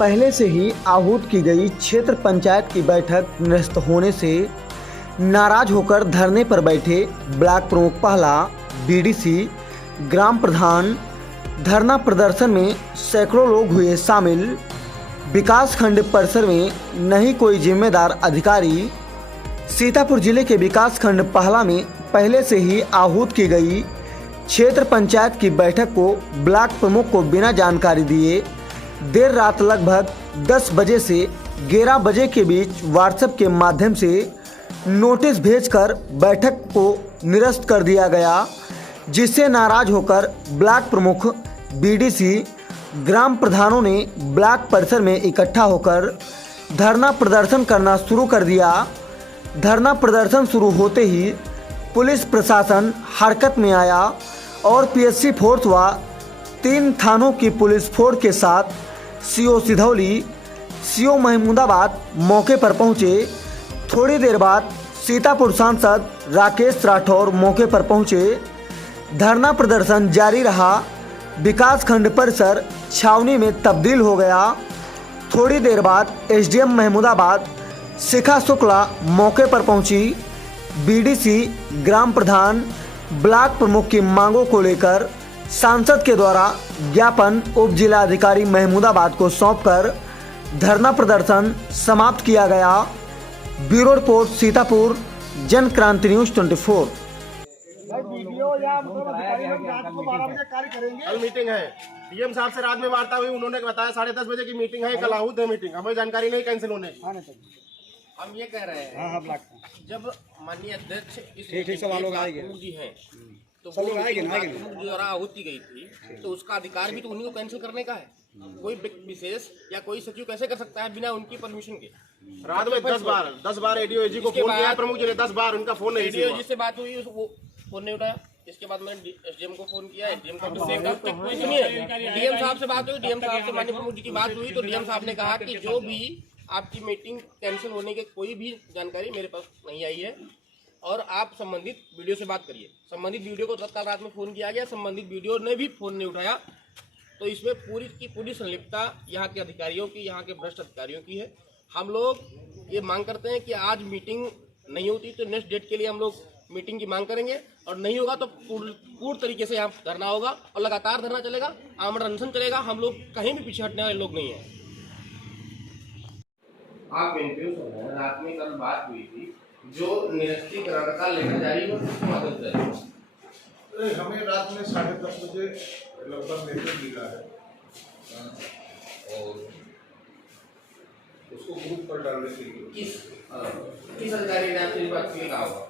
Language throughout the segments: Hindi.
पहले से ही आहूत की गई क्षेत्र पंचायत की बैठक निरस्त होने से नाराज होकर धरने पर बैठे ब्लॉक प्रमुख पहला, बीडीसी, ग्राम प्रधान। धरना प्रदर्शन में सैकड़ों लोग हुए शामिल। विकास खंड परिसर में नहीं कोई जिम्मेदार अधिकारी। सीतापुर जिले के विकास खंड पहला में पहले से ही आहूत की गई क्षेत्र पंचायत की बैठक को ब्लॉक प्रमुख को बिना जानकारी दिए देर रात लगभग 10 बजे से 11 बजे के बीच व्हाट्सएप के माध्यम से नोटिस भेजकर बैठक को निरस्त कर दिया गया, जिससे नाराज होकर ब्लॉक प्रमुख, बीडीसी, ग्राम प्रधानों ने ब्लॉक परिसर में इकट्ठा होकर धरना प्रदर्शन करना शुरू कर दिया। धरना प्रदर्शन शुरू होते ही पुलिस प्रशासन हरकत में आया और पीएससी फोर्स व 3 थानों की पुलिस फोर्स के साथ सीओ सिधौली, सीओ महमूदाबाद मौके पर पहुंचे। थोड़ी देर बाद सीतापुर सांसद राकेश राठौर मौके पर पहुंचे। धरना प्रदर्शन जारी रहा। विकास खंड परिसर छावनी में तब्दील हो गया। थोड़ी देर बाद एसडीएम महमूदाबाद शिखा शुक्ला मौके पर पहुंची। बीडीसी, ग्राम प्रधान, ब्लॉक प्रमुख की मांगों को लेकर सांसद के द्वारा ज्ञापन उप जिलाधिकारी महमूदाबाद को सौंपकर धरना प्रदर्शन समाप्त किया गया। Bureau report, Sitapur, Jan Kranti news 24। कल मीटिंग है, डीएम साहब से रात में वार्ता हुई, उन्होंने बताया 10:30 बजे की मीटिंग है, कल आहूत है मीटिंग, हमें जानकारी नहीं कैंसिल होने की। हम ये कह रहे हैं जब माननीय अध्यक्ष इस सवाल आएंगे जी हैं तो सब लोग आएंगे ना द्वारा आहूत की गई थी, तो उसका अधिकार भी तो उन्हीं को कैंसिल करने का है। कोई विशेष या कोई सचिव कैसे कर सकता है बिना उनकी परमिशन के? रात में 10 बार एडीओजी को फोन किया, प्रमुख जी ने 10 बार, उनका फोन नहीं एडीओजी से बात हुई, वो फोन नहीं उठाया। इसके बाद मैंने एसडीएम को फोन किया, एसडीएम का डीएम साहब से बात हुई, डीएम साहब से माननीय प्रमुख जी की बात हुई, तो डीएम साहब ने कहा कि जो भी आपकी मीटिंग कैंसिल होने की कोई भी जानकारी मेरे पास नहीं आई है और आप संबंधित वीडियो से बात करिए। संबंधित वीडियो को तत्काल रात में फ़ोन किया गया, संबंधित वीडियो ने भी फ़ोन नहीं उठाया। तो इसमें पूरी की पूरी संलिप्तता यहाँ के अधिकारियों की, यहाँ के भ्रष्ट अधिकारियों की है। हम लोग ये मांग करते हैं कि आज मीटिंग नहीं होती तो नेक्स्ट डेट के लिए हम लोग मीटिंग की मांग करेंगे, और नहीं होगा तो पूर्ण तरीके से यहाँ धरना होगा और लगातार धरना चलेगा, आमरण अनशन चलेगा। हम लोग कहीं भी पीछे हटने वाले लोग नहीं हैं। आप कंफ्यूज हो रहे हैं। रात में कल बात हुई थी, जो निरस्तीकरण का लेटर जारी हुआ उसके माध्यम से हमें रात में 10:30 बजे लगभग लेटर मिला है और उसको ग्रुप पर डालने के लिए किस अधिकारी ने आपसे इस बात की कहा होगा?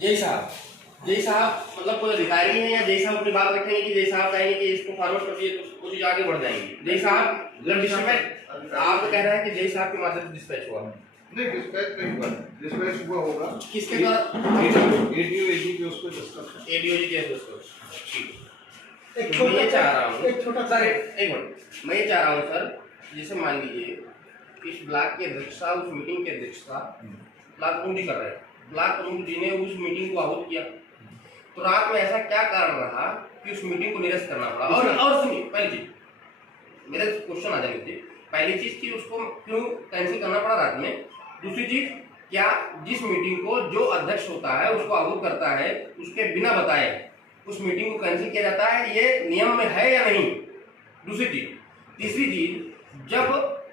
जय साहब मतलब कोई अधिकारी है या जय साहब अपनी बात रखेंगे कि जय साहब कहेंगे कि इसको फॉरवर्ड कर दिए तो कुछ आगे बढ़ जाएंगे? जय साहब आप तो कह रहे हैं कि जय साहब के माध्यम से डिस्पैच हुआ है। नहीं, डिस्पैच नहीं हुआ, डिस्पैच हुआ होगा किसके द्वारा? एडीओजी के उसको डिस्कस एडीओजी के उसको ठीक। मैं ये चाह रहा हूँ सर, एक मिनट, मैं ये चाह रहा हूँ सर, जैसे मान लीजिए इस ब्लॉक के अध्यक्षता, उस मीटिंग के अध्यक्षता ब्लॉक प्रमुख जी कर रहे हैं, ब्लॉक प्रमुख जी ने उस मीटिंग को आहूत किया, तो रात में ऐसा क्या कारण रहा कि उस मीटिंग को निरस्त करना पड़ा? और सुनिए, पहली चीज मेरे क्वेश्चन आ जाएंगे, पहली चीज कि उसको क्यों कैंसिल करना पड़ा रात में। दूसरी चीज, क्या जिस मीटिंग को जो अध्यक्ष होता है उसको आहूत करता है उसके बिना बताए उस मीटिंग को कैंसिल किया जाता है, ये नियम में है या नहीं? दूसरी चीज। तीसरी चीज, जब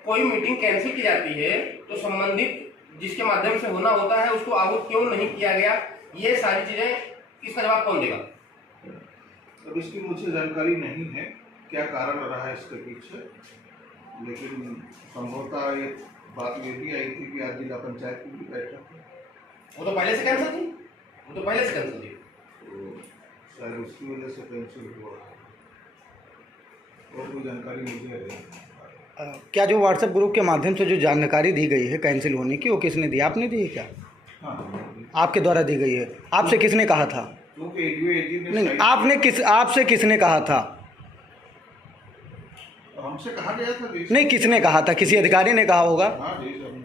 कोई मीटिंग कैंसिल की जाती है तो संबंधित जिसके माध्यम से होना होता है उसको आहूत क्यों नहीं किया गया? ये सारी चीजें इसका जवाब कौन देगा? अब इसकी मुझे जानकारी नहीं है क्या कारण रहा है इसके पीछे, लेकिन संभवतः ये बात ये भी आई थी कि आज जिला पंचायत की भी बैठक है। वो तो पहले से कैंसिल थी, तो शायद उसकी वजह से कैंसिल हुआ और कोई जानकारी मुझे है। क्या जो व्हाट्सएप ग्रुप के माध्यम से जो जानकारी दी गई है कैंसिल होने की, वो किसने दी? आपने दी है क्या? हाँ, आपके द्वारा दी गई है। आपसे किसने कहा था? क्योंकि एडीओजी ने नहीं, आपसे किसने कहा था? हमसे कहा गया था। नहीं, किसने कहा था? किसी अधिकारी ने कहा होगा। हाँ,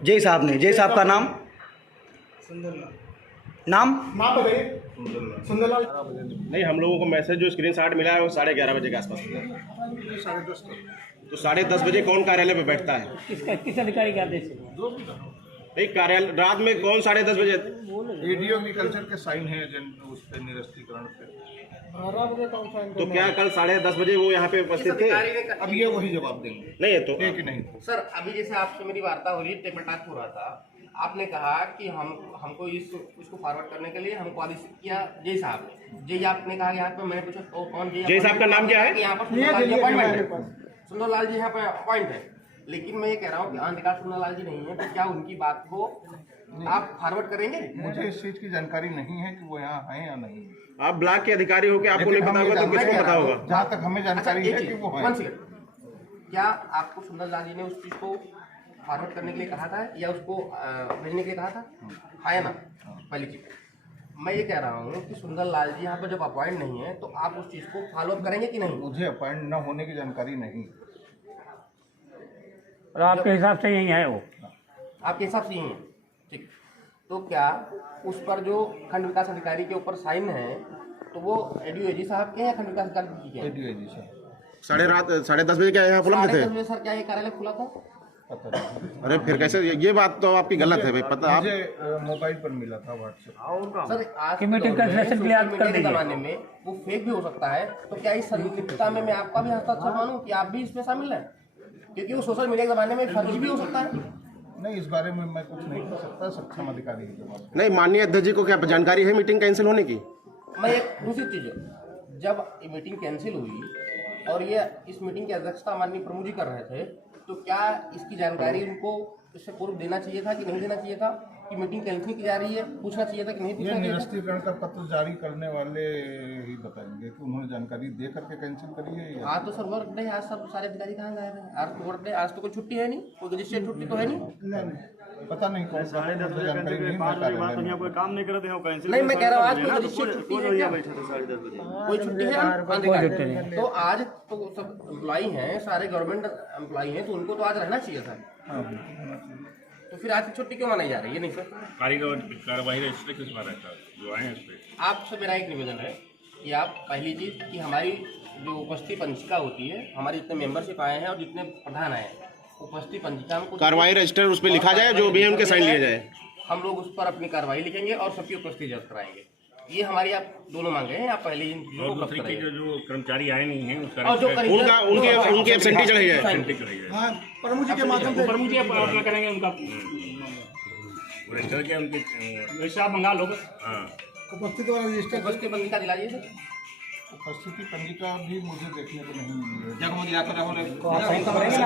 जय साहब ने। जय साहब का नाम? सुंदर नाम बताइए। सुंदरलाल नहीं, हम लोगों को मैसेज जो स्क्रीनशॉट मिला है वो 11:30 बजे के आसपास मिला है। 10:30 तक तो 10:30 बजे कौन कार्यालय पे बैठता है? किस अधिकारी के आदेश से? नहीं, कार्यालय रात में कौन 10:30 बजे? एडीओ एग्रीकल्चर के साइन है उस पे निरस्तीकरण पे। तो क्या कल 10:30 बजे वो यहाँ पे उपस्थित थे? अब ये वही जवाब देंगे नहीं है तो है कि नहीं। सर अभी जैसे आपसे मेरी वार्ता हो रही है, टेबल टॉक हो रहा था, आपने कहा कि हमको इसको फॉरवर्ड करने के लिए हमको आदेश किया जय साहब ने। जय आपने कहा यहाँ पे, मैंने पूछा तो कौन जय साहब का नाम क्या है? यहाँ पर सुंदरलाल जी अपॉइंटमेंट है, सुंदरलाल जी यहाँ पे अपॉइंट है। लेकिन मैं ये कह रहा हूँ कि अधिकार सुंदरलाल जी नहीं है, तो क्या उनकी बात को आप फॉरवर्ड करेंगे? मुझे इस चीज की जानकारी नहीं है कि वो यहाँ हैं या नहीं। आप ब्लॉक के अधिकारी हो के आपको नहीं पता होगा तो किसको पता होगा? जहाँ तक हमें जानकारी है कि वो हैं। क्या आपको सुंदरलाल जी ने उस चीज को फॉरवर्ड करने के लिए कहा था या उसको भेजने के लिए कहा था? हाँ या ना? पहली चीज मैं ये कह रहा हूँ कि सुंदरलाल जी यहाँ पर जब अपॉइंट नहीं है तो आप उस चीज को फॉलो अप करेंगे कि नहीं? मुझे अपॉइंट न होने की जानकारी नहीं। और आपके हिसाब से यही है वो? आपके हिसाब से यही है, ठीक। तो क्या उस पर जो खंड विकास अधिकारी के ऊपर साइन है तो वो एडीओ एजी साहब के या खंड विकास अधिकारी के? एडीओ एजी साहब। 10:30 बजे क्या यहाँ उपलब्ध थे? 10:30 बजे सर क्या ये कार्यालय खुला था? पता नहीं। अरे फिर कैसे? ये बात तो आपकी गलत है भाई। पता आप मुझे मोबाइल पर मिला था व्हाट्सएप। सर आज कि मीटिंग के दौर में कैंसिलेशन के लिए आप सोशल कर मीडिया के दीजिए। जमाने में वो फेक भी हो सकता है, तो क्या इस संलिप्तता में मैं आपका भी हस्ताक्षर मानूं कि आप भी इसमें शामिल हैं? क्योंकि वो सोशल मीडिया के जमाने में फर्जी भी हो सकता है। नहीं, इस बारे में मैं कुछ नहीं कर सकता, सक्षम अधिकारी ही जवाब। नहीं, माननीय अध्यक्ष जी को क्या जानकारी है मीटिंग कैंसिल होने की? मैं एक दूसरी चीज, जब ये मीटिंग कैंसिल हुई और ये इस मीटिंग की अध्यक्षता माननीय प्रमुख जी कर रहे थे, तो क्या इसकी जानकारी उनको इससे पूर्व देना चाहिए था कि नहीं देना चाहिए था कि मीटिंग कैंसिल की जा रही है? पूछना चाहिए था कि नहीं ये पूछना चाहिए था? निरस्तीकरण का पत्र जारी करने वाले ही बताएंगे कि उन्होंने जानकारी दे करके कैंसिल करी है या आज तो सर वर्क डे, आज सब सारे अधिकारी कहाँ गए थे? आज तो वर्क डे, आज तो कोई छुट्टी है नहीं, कोई रजिस्ट्रेड छुट्टी तो है नहीं। पता नहीं कौन सा जानकारी नहीं। मैं कार्यालय में कोई काम नहीं करते हो कैंसिल नहीं, मैं कह रहा हूँ आज कोई रजिस्ट्रेड छुट्टी है क्या? कोई छुट्टी है? तो आज तो सब एम्प्लॉई हैं, सारे गवर्नमेंट एम्प्लॉई हैं, तो उनको तो आज रहना चाहिए था। तो फिर आज की छुट्टी क्यों मनाई जा रही है? नहीं सर, कार्यवाही रजिस्टर किस बार रहता है जो आए उस पर? आपसे मेरा एक निवेदन है कि आप पहली चीज कि हमारी जो उपस्थिति पंचिका होती है, हमारे जितने मेंबरशिप आए हैं और जितने प्रधान आए हैं, उपस्थिति पंचिका में कार्रवाई रजिस्टर उस पर लिखा जाए, जो भी है उनके साइन लिए जाए। हम लोग उस पर अपनी कार्रवाई लिखेंगे और सबकी उपस्थिति दर्ज कराएंगे। ये हमारी आप दोनों मांगे हैं, आप पहले इन चीजों को दूसरी उपलब्ध चीज कराइए। जो कर्मचारी आए नहीं हैं उसका और जो उनकी एब्सेंटी चढ़ाई जाए। प्रमुख जी के माध्यम से प्रमुख जी अपना करेंगे उनका रजिस्टर किया, उनके रजिस्टर आप मंगा लो बस। हाँ, उपस्थिति वाला रजिस्टर उपस्थिति पंजिका दिलाइए सर। उपस्थिति पंजिका भी मुझे देखने को नहीं मिली है।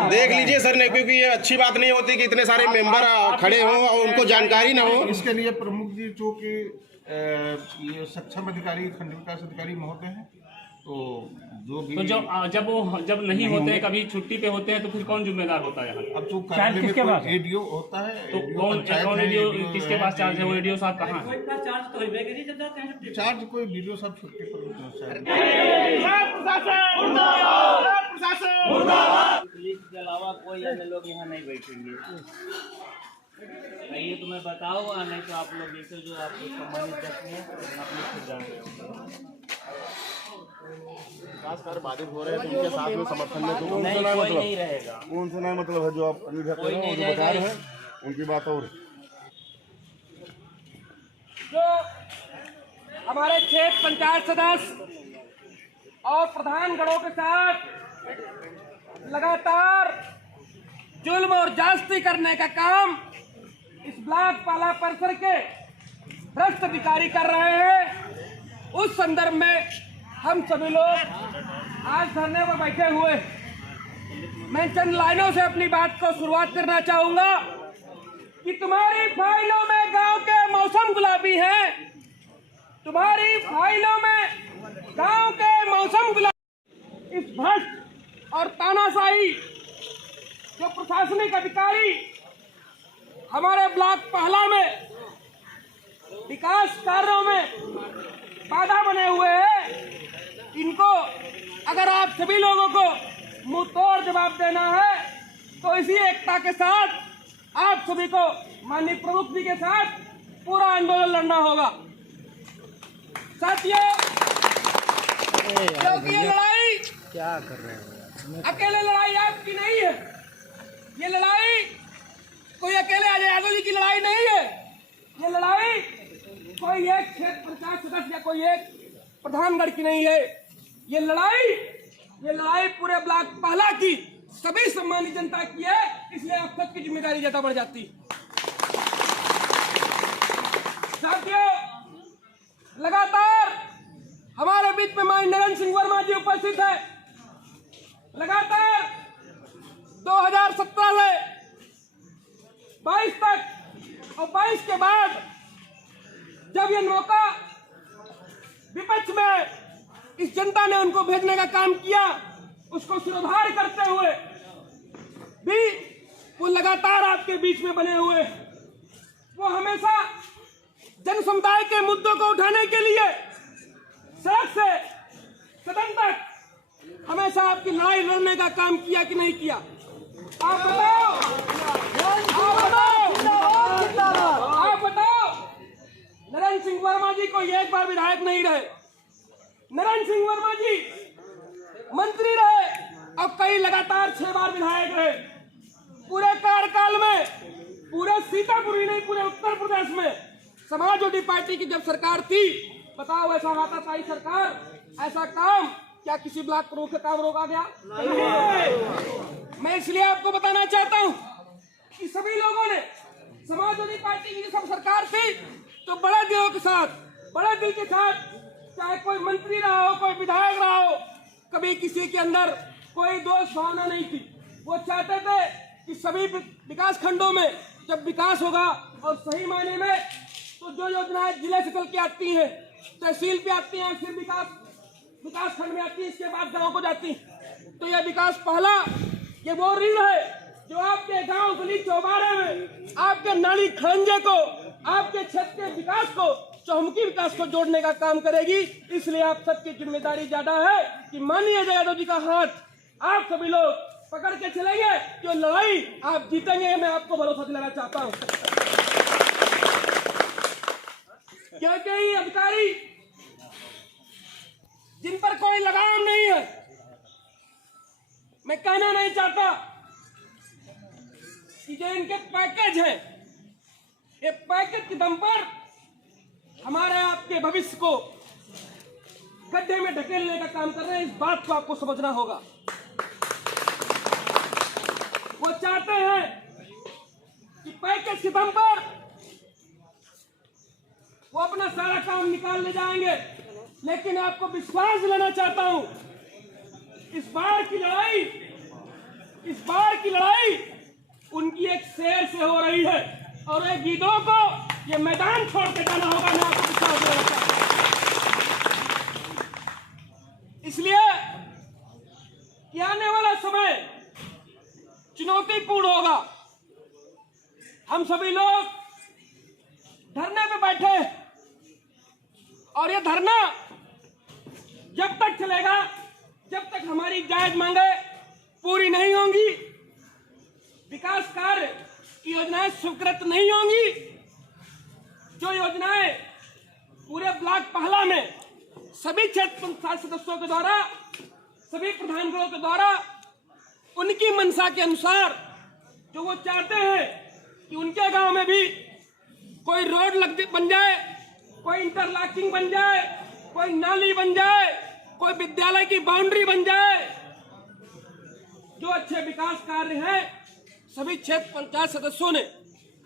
देख लीजिए सर, नहीं, क्योंकि ये अच्छी बात नहीं होती कि इतने सारे मेंबर खड़े हों और उनको जानकारी ना हो। इसके लिए प्रमुख जी जो कि ये सक्षम अधिकारी खंड विकास अधिकारी महोदय हैं, तो जो भी तो जब नहीं होते हैं, कभी छुट्टी पे होते हैं, तो फिर कौन जिम्मेदार होता है यहाँ? अब जो कार्यालय किसके पास में है? एडीओ होता है, तो कौन एडीओ किसके पास चार्ज है? वो एडीओ साहब कहाँ है? चार्ज कोई डीडीओ साहब छुट्टी पर पुलिस के अलावा कोई अन्य लोग यहाँ नहीं बैठेंगे। ये तो मैं बताऊंगा, नहीं तो आप लोग जैसे जो आपको सम्मानित करते हैं आप लोग खुद जान बाधित हो रहे हैं तो उनके साथ में समर्थन में तो नहीं, कोई नहीं रहेगा। कौन सा नया मतलब है जो आप कोई नहीं रहेगा। उनकी बात और जो हमारे क्षेत्र पंचायत सदस्य और प्रधानगणों के साथ लगातार जुल्म और जास्ती करने का काम इस ब्लॉक पाला परिसर के भ्रष्ट अधिकारी कर रहे हैं, उस संदर्भ में हम सभी लोग आज धरने पर बैठे हुए। मैं चंद लाइनों से अपनी बात को शुरुआत करना चाहूंगा कि तुम्हारी फाइलों में गांव के मौसम गुलाबी हैं, तुम्हारी फाइलों में गांव के मौसम गुलाबी। इस भ्रष्ट और तानाशाही जो प्रशासनिक अधिकारी हमारे ब्लॉक पहला में विकास कार्यों में बाधा बने हुए हैं, इनको अगर आप सभी लोगों को मुंह तोड़ जवाब देना है तो इसी एकता के साथ आप सभी को माननीय प्रमुख जी के साथ पूरा आंदोलन लड़ना होगा। साथियों, क्योंकि ये लड़ाई क्या कर रहे हो, अकेले लड़ाई आपकी नहीं है। ये लड़ाई कोई अकेले अजय यादव जी की लड़ाई नहीं है। ये लड़ाई कोई एक क्षेत्र पंचायत सदस्य या कोई एक प्रधानगढ़ की नहीं है। ये लड़ाई पूरे ब्लॉक पहला की सभी सम्मानित जनता की है। इसलिए आप सबकी जिम्मेदारी ज्यादा बढ़ जाती। साथियों, लगातार हमारे बीच में माननीय नरेंद्र सिंह वर्मा जी उपस्थित है। लगातार 2017 से 22 तक और 22 के बाद जब ये मौका विपक्ष में इस जनता ने उनको भेजने का काम किया, उसको सिरोधार करते हुए भी वो लगातार आपके बीच में बने हुए। वो हमेशा जन समुदाय के मुद्दों को उठाने के लिए सड़क से सदन तक हमेशा आपकी लड़ाई लड़ने का काम किया कि नहीं किया? आप बताओ। नरेंद्र सिंह वर्मा जी को एक बार विधायक नहीं रहे, नरेंद्र सिंह वर्मा जी मंत्री रहे और कई लगातार 6 बार विधायक रहे। पूरे कार्यकाल में पूरे सीतापुर ही नहीं पूरे उत्तर प्रदेश में समाजवादी पार्टी की जब सरकार थी, बताओ ऐसा हाथापाई सरकार, ऐसा काम क्या किसी ब्लॉक प्रमुख का काम रोका गया? मैं इसलिए आपको बताना चाहता हूं कि सभी लोगों ने समाजवादी पार्टी की सब सरकार थी तो बड़े दिलों के साथ, बड़े दिल के साथ, चाहे कोई मंत्री रहा हो, कोई विधायक रहा हो, कभी किसी के अंदर कोई दोष भावना नहीं थी। वो चाहते थे कि सभी विकास खंडों में जब विकास होगा और सही मायने में तो जो योजनाएं जिले से चल के आती हैं, तहसील पे आती हैं, फिर विकास खंड में आती है, इसके बाद गांव को जाती, तो यह विकास पहला ये वो रीढ़ है जो आपके गांव गली चौबारे में आपके नाली खंजे को, आपके क्षेत्र के विकास को, चौमुखी विकास को जोड़ने का काम करेगी। इसलिए आप सबकी जिम्मेदारी ज्यादा है कि माननीय अजय यादव जी का हाथ आप सभी लोग पकड़ के चलेंगे, जो लड़ाई आप जीतेंगे, मैं आपको भरोसा दिलाना चाहता हूं। क्योंकि ये अधिकारी जिन पर कोई लगाम नहीं है, मैं कहना नहीं चाहता कि जो इनके पैकेज है, ये पैकेज के दम पर हमारे आपके भविष्य को गड्ढे में ढकेलने का काम कर रहे हैं। इस बात को आपको समझना होगा। वो चाहते हैं कि पैकेज के दम पर वो अपना सारा काम निकाल ले जाएंगे, लेकिन आपको विश्वास दिलाना चाहता हूं, इस बार की लड़ाई उनकी एक शेर से हो रही है और एक गीदों को ये मैदान छोड़ के जाना होगा। मैं आपको विश्वास दिलाना चाहता हूं। इसलिए कि आने वाला समय चुनौतीपूर्ण होगा। हम सभी लोग धरने पे बैठे और ये धरना जब तक चलेगा जब तक हमारी जायज मांगे पूरी नहीं होंगी, विकास कार्य की योजनाएं स्वीकृत नहीं होंगी, जो योजनाएं पूरे ब्लॉक पहला में सभी क्षेत्र पंचायत सदस्यों के द्वारा, सभी प्रधानगणों के द्वारा उनकी मंशा के अनुसार जो वो चाहते हैं कि उनके गांव में भी कोई रोड बन जाए, कोई इंटरलॉकिंग बन जाए, कोई नाली बन जाए, कोई विद्यालय की बाउंड्री बन जाए, जो अच्छे विकास कार्य हैं सभी क्षेत्र पंचायत सदस्यों ने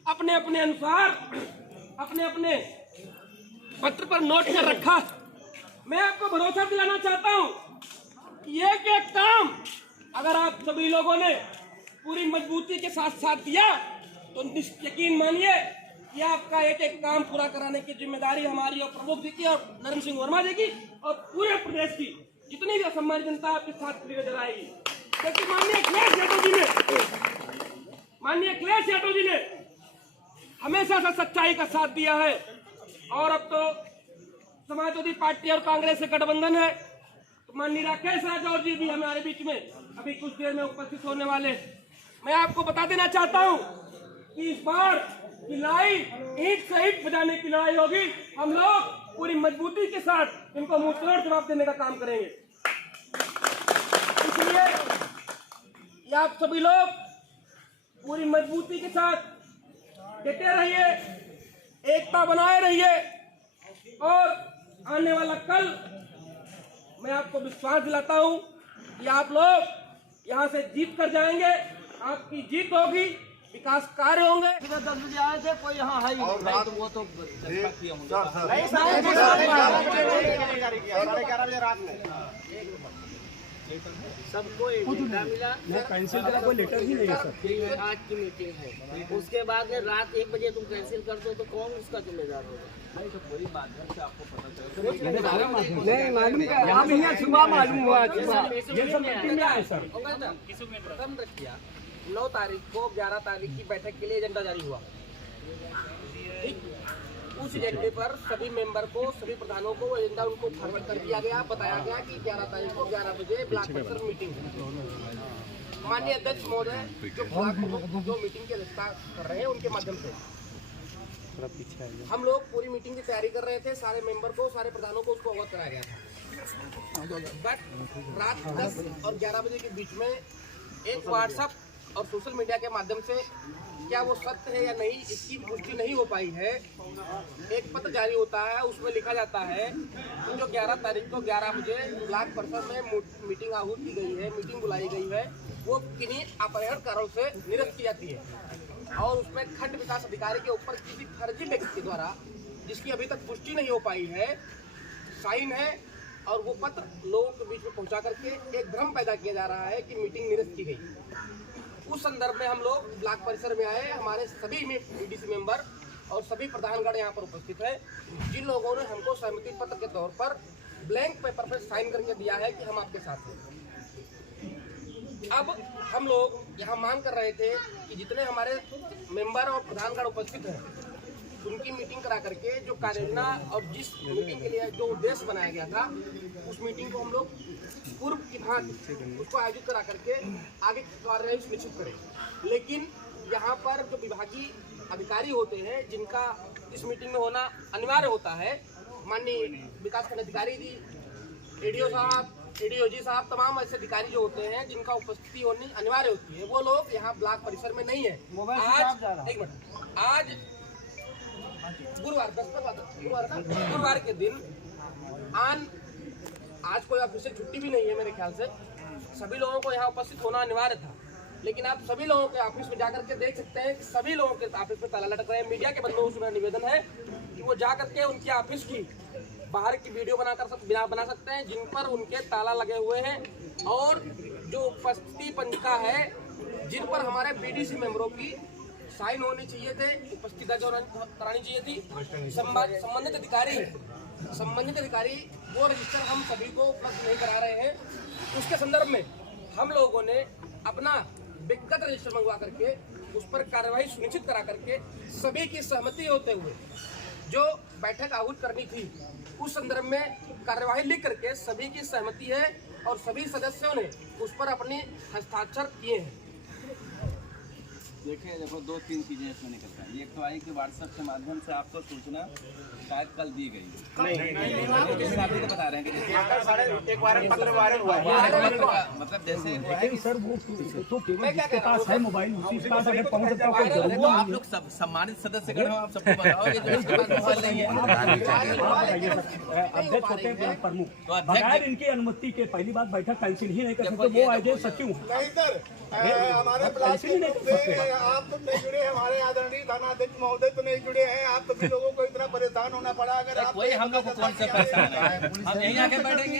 अपने अपने अनुसार अपने अपने पत्र पर नोट कर रखा। मैं आपको भरोसा दिलाना चाहता हूं कि एक एक काम अगर आप सभी लोगों ने पूरी मजबूती के साथ साथ दिया तो यकीन मानिए कि आपका एक एक काम पूरा कराने की जिम्मेदारी हमारी और प्रमुख जी की और नरेंद्र सिंह वर्मा जी की और पूरे प्रदेश की जितनी भी असम्मानित जनता आपके साथ नजर आएगी। क्योंकि माननीय अखिलेश यादव जी ने हमेशा से सच्चाई का साथ दिया है और अब तो समाजवादी पार्टी और कांग्रेस से गठबंधन है, तो माननीय राकेश राठौर जी भी हमारे बीच में अभी कुछ देर में उपस्थित होने वाले। मैं आपको बता देना चाहता हूं कि इस बार की लड़ाई ईंट से ईंट बजाने की लड़ाई होगी। हम लोग पूरी मजबूती के साथ इनको मुंहतोड़ जवाब देने का काम करेंगे। इसलिए ये आप सभी लोग पूरी मजबूती के साथ डटे रहिए, एकता बनाए रहिए और आने वाला कल मैं आपको विश्वास दिलाता हूं कि आप लोग यहां से जीत कर जाएंगे। आपकी जीत होगी, विकास कार्य होंगे। 10 बजे आए थे, कोई यहाँ है ही नहीं, तो वो तो सबको एक लेटर मिला, कैंसिल करा कोई लेटर ही नहीं है सर। आज की मीटिंग है, उसके बाद में रात 1 बजे तुम कैंसिल कर दो तो कौन उसका जिम्मेदार होगा? नहीं मालूम का हम यहाँ सुबह मालूम हुआ, ये सब मीटिंग में आए सर। प्रथम दृष्टया 9 तारीख को 11 तारीख की बैठक के लिए एजेंडा जारी हुआ। ठीक, उस एजेंडे पर सभी मेंबर को, सभी प्रधानों को वो एजेंडा उनको फॉरवर्ड कर दिया गया। बताया गया कि 11 तारीख को 11 बजे ब्लॉक परिसर मीटिंग है। माननीय अध्यक्ष महोदय जो मीटिंग की अध्यक्षता कर रहे हैं, उनके माध्यम से हम लोग पूरी मीटिंग की तैयारी कर रहे थे। सारे मेंबर को, सारे प्रधानों को उसको अवगत कराया गया था। बट रात 10 और 11 बजे के बीच में एक व्हाट्सएप और सोशल मीडिया के माध्यम से, क्या वो सत्य है या नहीं, इसकी पुष्टि नहीं हो पाई है। एक पत्र जारी होता है, उसमें लिखा जाता है कि जो 11 तारीख को 11 बजे ब्लॉक परिसर में मीटिंग आहूत की गई है, मीटिंग बुलाई गई है, वो किन्हीं अपहरणकारों से निरस्त की जाती है। और उसमें खंड विकास अधिकारी के ऊपर किसी फर्जी व्यक्ति के द्वारा, जिसकी अभी तक पुष्टि नहीं हो पाई है, साइन है और वो पत्र लोगों के बीच में पहुंचा करके एक भ्रम पैदा किया जा रहा है कि मीटिंग निरस्त की गई। उस संदर्भ में हम लोग ब्लॉक परिसर में आए। हमारे सभी बीडीसी मेंबर और सभी प्रधानगण यहाँ पर उपस्थित हैं, जिन लोगों ने हमको सहमति पत्र के तौर पर ब्लैंक पेपर पर साइन करके दिया है कि हम आपके साथ हैं। अब हम लोग यहाँ मांग कर रहे थे कि जितने हमारे मेंबर और प्रधानगण उपस्थित हैं, उनकी मीटिंग करा करके जो कार्ययोजना और जिस मीटिंग के लिए जो उद्देश्य बनाया गया था, उस मीटिंग को हम लोग पूर्व की भांति उसको आयोजित करा करके आगे कार्रवाई सुनिश्चित करें। लेकिन यहाँ पर जो विभागीय अधिकारी होते हैं, जिनका इस मीटिंग में होना अनिवार्य होता है, माननीय विकास खंड अधिकारी जी, एडीओ साहब, एडीओजी साहब, तमाम ऐसे अधिकारी जो होते हैं जिनका उपस्थिति होनी अनिवार्य होती है, वो लोग यहाँ ब्लॉक परिसर में नहीं है। आज गुरुवार गुरुवार के दिन आज कोई ऑफिशियल छुट्टी भी नहीं है मेरे ख्याल से। सभी लोगों को यहाँ उपस्थित होना अनिवार्य था, लेकिन आप सभी लोगों के ऑफिस में जाकर के देख सकते हैं कि सभी लोगों के ऑफिस में ताला लटक रहे हैं। मीडिया के बंदों से मेरा निवेदन है कि वो जा करके उनकी ऑफिस की बाहर की वीडियो बना सकते हैं, जिन पर उनके ताला लगे हुए हैं, और जो उपस्थिति पंजिका है, जिन पर हमारे बीडीसी मेंबरों की साइन होनी चाहिए थे, उपस्थित करानी चाहिए थी। संबंधित अधिकारी वो रजिस्टर हम सभी को उपलब्ध नहीं करा रहे हैं। उसके संदर्भ में हम लोगों ने अपना व्यक्तिगत रजिस्टर मंगवा करके उस पर कार्रवाई सुनिश्चित करा करके सभी की सहमति होते हुए जो बैठक आहूत करनी थी, उस संदर्भ में कार्यवाही लिख करके सभी की सहमति है और सभी सदस्यों ने उस पर अपनी हस्ताक्षर किए हैं। देखिए, देखो 2-3 चीजें इसमें निकलता है। एक तो आई कि व्हाट्सएप के माध्यम से आपको सूचना शायद कल दी गई, जैसे आप तो बता रहे हैं कि मतलब जैसे सर वो तो जिसके पास है मोबाइल उसी के पास अगर पहुंच सकता है वो आप लोग सब सम्मानित सदस्यगण हो, आप सबको बताओगे जो इसके पास मोबाइल नहीं है। अध्यक्ष होते हैं प्रमुख, बगैर इनकी अनुमति के पहली बात बैठक कैंसिल ही नहीं कर सकते। वो आगे सचिव हमारे ब्लॉक के मुद्दे आप तो नहीं जुड़े, हमारे आदरणीय थानाध्यक्ष महोदय तो नहीं जुड़े हैं। आप सभी लोगों को इतना परेशान होना पड़ा। अगर आप कोई हम लोग को कौन सा परेशान है, हम यहीं आके बैठेंगे।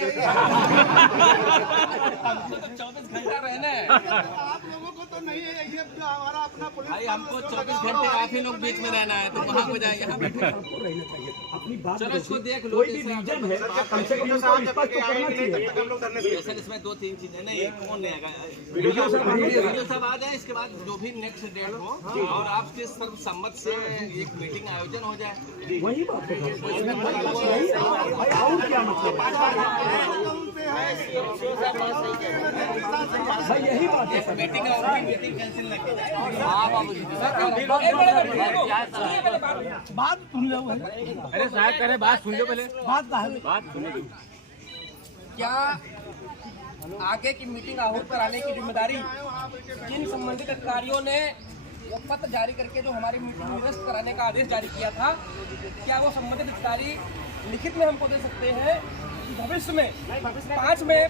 24 घंटा रहना है आप लोगों को तो नहीं है, ये जो हमारा अपना पुलिस भाई, हमको 24 घंटे आप ही लोग बीच में रहना है, तो वहाँ को जाए, यहाँ बैठे अपनी बात चलो इसको देख लो। कोई भी रीजन है कम से कम इनको इस पर तो करना चाहिए। जैसे इसमें 2-3 चीजें नहीं, कौन नहीं आएगा, वीडियो सब आ जाए, इसके बाद जो भी नेक्स्ट डेट हो और आपके सर्वसम्मत से एक मीटिंग आयोजन हो जाए। वही बात है और क्या मतलब भाई, यही बात है। मीटिंग मीटिंग कैंसिल न की जाए। बात सुन लो। अरे साहब कह रहे बात सुन लो पहले। बात सुन लो। क्या आगे की मीटिंग आहूत कराने की जिम्मेदारी जिन संबंधित अधिकारियों ने वो पत्र जारी करके जो हमारी मीटिंग निरस्त कराने का आदेश जारी किया था, क्या वो संबंधित अधिकारी लिखित में हमको दे सकते हैं कि भविष्य में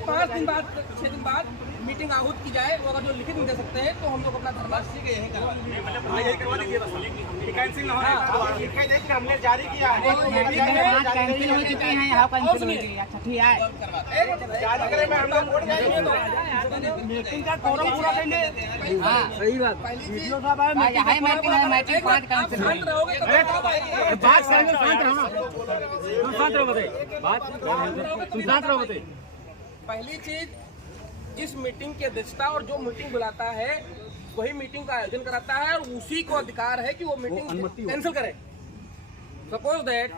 5 दिन बाद 6 दिन बाद मीटिंग आहूत की जाए? वो अगर जो लिखित में दे सकते हैं तो हम लोग अपना धरना यही करवा देंगे। हमने जारी किया है, कैंसिल हो चुकी है, यहाँ कैंसिल हो गई। अच्छा ठीक है, मीटिंग का कोरम पूरा करेंगे। हाँ सही बात। वीडियो साहब आए, मीटिंग 5 कैंसिल हो गई। बात शांत रहो। पहली चीज, जिस मीटिंग की अध्यक्षता और जो मीटिंग बुलाता है वही मीटिंग का आयोजन कराता है और उसी को अधिकार है कि वो मीटिंग कैंसिल करे। सपोज दैट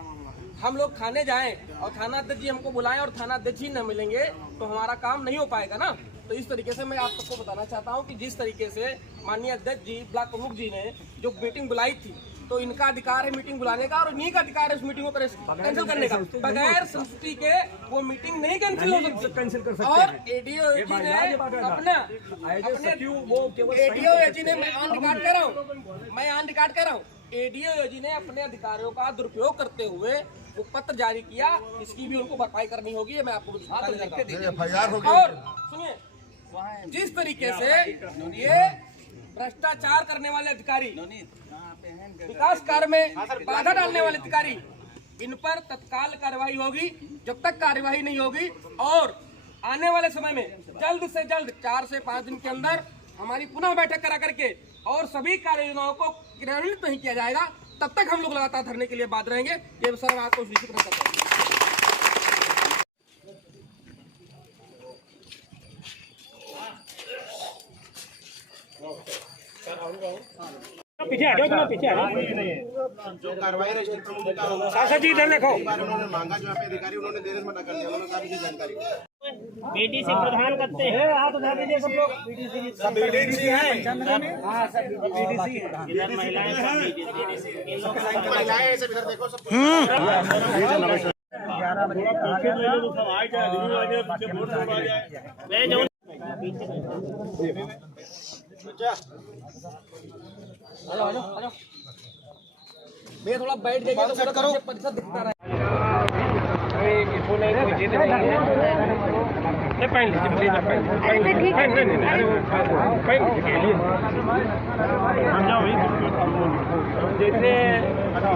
हम लोग थाने जाएं और थाना अध्यक्ष जी हमको बुलाएं और थाना अध्यक्ष जी न मिलेंगे तो हमारा काम नहीं हो पाएगा ना। तो इस तरीके से मैं आप सबको बताना चाहता हूं कि जिस तरीके से माननीय अध्यक्ष जी, ब्लॉक प्रमुख जी ने जो मीटिंग बुलाई थी, तो इनका अधिकार है मीटिंग बुलाने का और इन्हीं का अधिकार है उस मीटिंग को कैंसिल करने का। बगैर संस्तुति के वो मीटिंग नहीं कैंसिल हो सकती। कैंसिल कर सकते हैं। और एडीओ जी ने मैं ऑन रिकॉर्ड कर रहा हूँ, एडीओ जी ने अपने अधिकारियों का दुरुपयोग करते हुए वो पत्र जारी किया। इसकी भी उनको भरपाई करनी होगी। मैं आपको और सुनिए, जिस तरीके से ये भ्रष्टाचार करने वाले अधिकारी, विकास कार्य में बाधा डालने वाले अधिकारी, इन पर तत्काल कार्रवाई होगी। जब तक कार्रवाई नहीं होगी और आने वाले समय में जल्द से जल्द 4 से 5 दिन के अंदर हमारी पुनः बैठक करा करके और सभी कार्य योजनाओं को क्रियान्वित नहीं किया जाएगा, तब तक हम लोग लगातार धरने के लिए बाध रहेंगे। ये सर आपको विश्वास करता हूं। पीछे आ जाओ, पीछे आ जाओ। जो कार्रवाई रजिस्टर प्रमुख का होगा, शासक जी इधर देखो। उन्होंने मांगा, जो यहाँ पे अधिकारी उन्होंने देने से मना कर दिया। उन्होंने काफी जानकारी बीडीसी प्रधान करते हैं। हाथ उठा दीजिए सब लोग। सब बीडीसी हैं। हाँ सब बीडीसी इधर महिलाएं सब बीडीसी। महिलाएं हैं, सब इधर देखो सब। 11 बजे भैया थोड़ा बैठ जाइए तो पूरा परिसर दिखता रहे। जैसे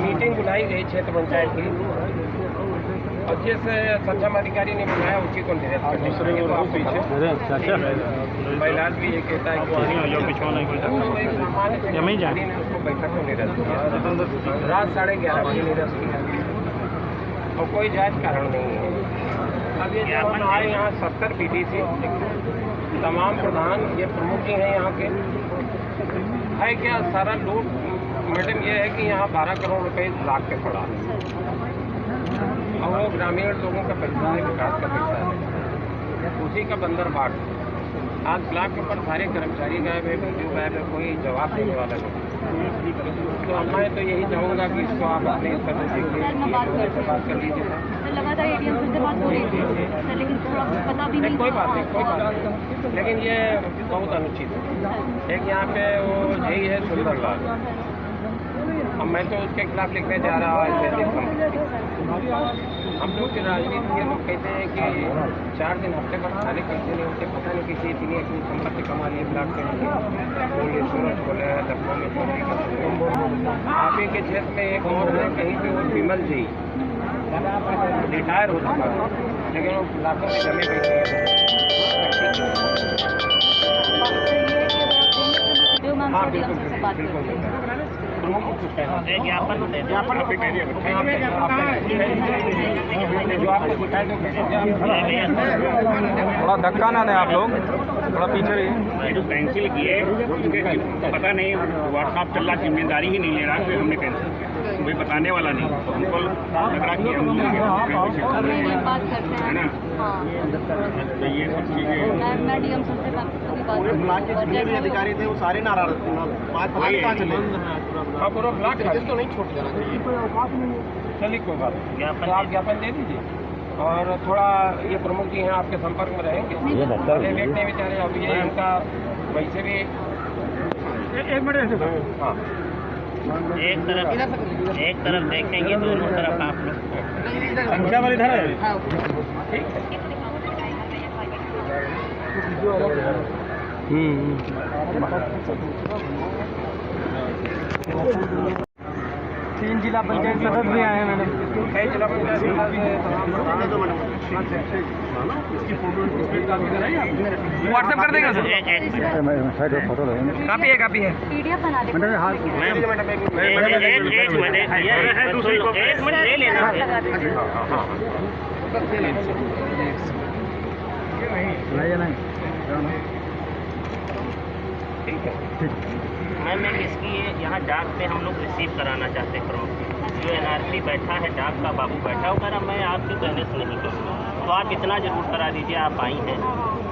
मीटिंग बुलाई गई क्षेत्र पंचायत की और जिस सक्षम अधिकारी ने बुलाया उसी को निरस्त महिलाज भी ये कहता है कि उसको बैठक को निरस्त किया। रात 11:30 बजे निरस्त किया और कोई जांच कारण नहीं है। अब ये जब हम आए यहाँ 70 बीडीसी, तमाम प्रधान, ये प्रमुख जी हैं यहाँ के, है क्या सारा लूट। मैडम ये है कि यहाँ 12 करोड़ रुपए लाख के पड़ा है और वो ग्रामीण लोगों का पैसा है, विकास का पैसा है, उसी का बंदर बाट। आज ब्लॉक के ऊपर सारे कर्मचारी गायब है, वीडियो गायब है, कोई जवाब देने वाला नहीं। तो मैं तो यही चाहूँगा कि इसको आप अपने स्तर से देखिए, से बात कर लीजिए। लगातार एडीएम से बात हो रही थी लेकिन थोड़ा पता भी नहीं। कोई बात नहीं, लेकिन ये बहुत अनुचित है। एक यहाँ पे वो यही है सुंदरलाल, अब मैं तो उसके खिलाफ लिखने जा रहा हूँ। हम लोग की राजनीति के लोग कहते हैं कि 4 दिन हफ्ते पर खाने कैसे नहीं होते, पता नहीं किसी इतनी अपनी संपत्ति कमा लिए ब्लॉक के लिए। सूरज बोले हैं, लखनऊ में आप ही के क्षेत्र में एक और है, कहीं पे वो विमल जी रिटायर हो चुका है, लेकिन वो ब्लॉकों में जमे बैठे हैं। हाँ बिल्कुल बिल्कुल। थोड़ा धक्का ना दें आप लोग। थोड़ा पीछे ये जो कैंसिल किए उसके पता नहीं व्हाट्सअप चल रहा, जिम्मेदारी ही नहीं ले रहा कि हमने कैंसिल किया, कोई बताने वाला नहीं, तो हमको लग रहा कि हम बात करते हैं है ना। हाँ तो ये सब चीज़ें मैं डीएम सर से बात करूँगी। अधिकारी थे वो सारे नाराज बात कहाँ चले पूरा ब्लॉक तो नहीं छोड़ देना चाहिए। चलिए कोई बात नहीं, तो आप ज्ञापन दे दीजिए और थोड़ा ये प्रमुख जी हैं आपके संपर्क में रहेंगे। ये व्यक्ति बेचारे अब ये इनका वैसे भी एक मिनट हाँ एक तरफ देखेंगे, दोनों तरफ आप लोग संख्या वाली धरा है। तीन जिला पंचायत सदस्य भी आए हैं मैडम। कई जिला पंचायत व्हाट्सएप कर देगा सर। कापी है पीडीएफ बना देंगे। एक मिनट ले लेना। ठीक है। मैम इसकी यहाँ डाक पे हम लोग रिसीव कराना चाहते हैं प्रमुख जो एनआरसी बैठा है, डाक का बाबू बैठा हो, कह रहा मैं आपकी कहने से नहीं करूँगा, तो आप इतना जरूर करा दीजिए। आप आई हैं,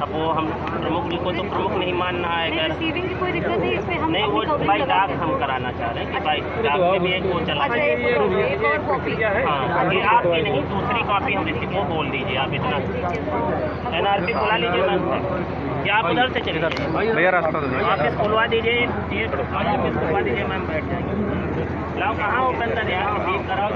अब वो हम प्रमुख जी को तो प्रमुख नहीं मानना है, कह रिसीविंग की कोई दिक्कत नहीं इसमें, हम नहीं वो बाई डाक हम कराना चाह रहे हैं कि बाई डाक में भी एक वो चला जाए। एक और कॉपी हाँ ये आपकी नहीं, दूसरी कॉपी हम रिसीव वो बोल दीजिए। आप इतना एनआरसी बुला लीजिए मैम, क्या आप उधर से चले भैया रास्ता ऑफिस खुलवा दीजिए, ऑफिस खुलवा दीजिए मैम, बैठ जाएंगे। लाओ कहाँ हो अंदर यार, कराओ।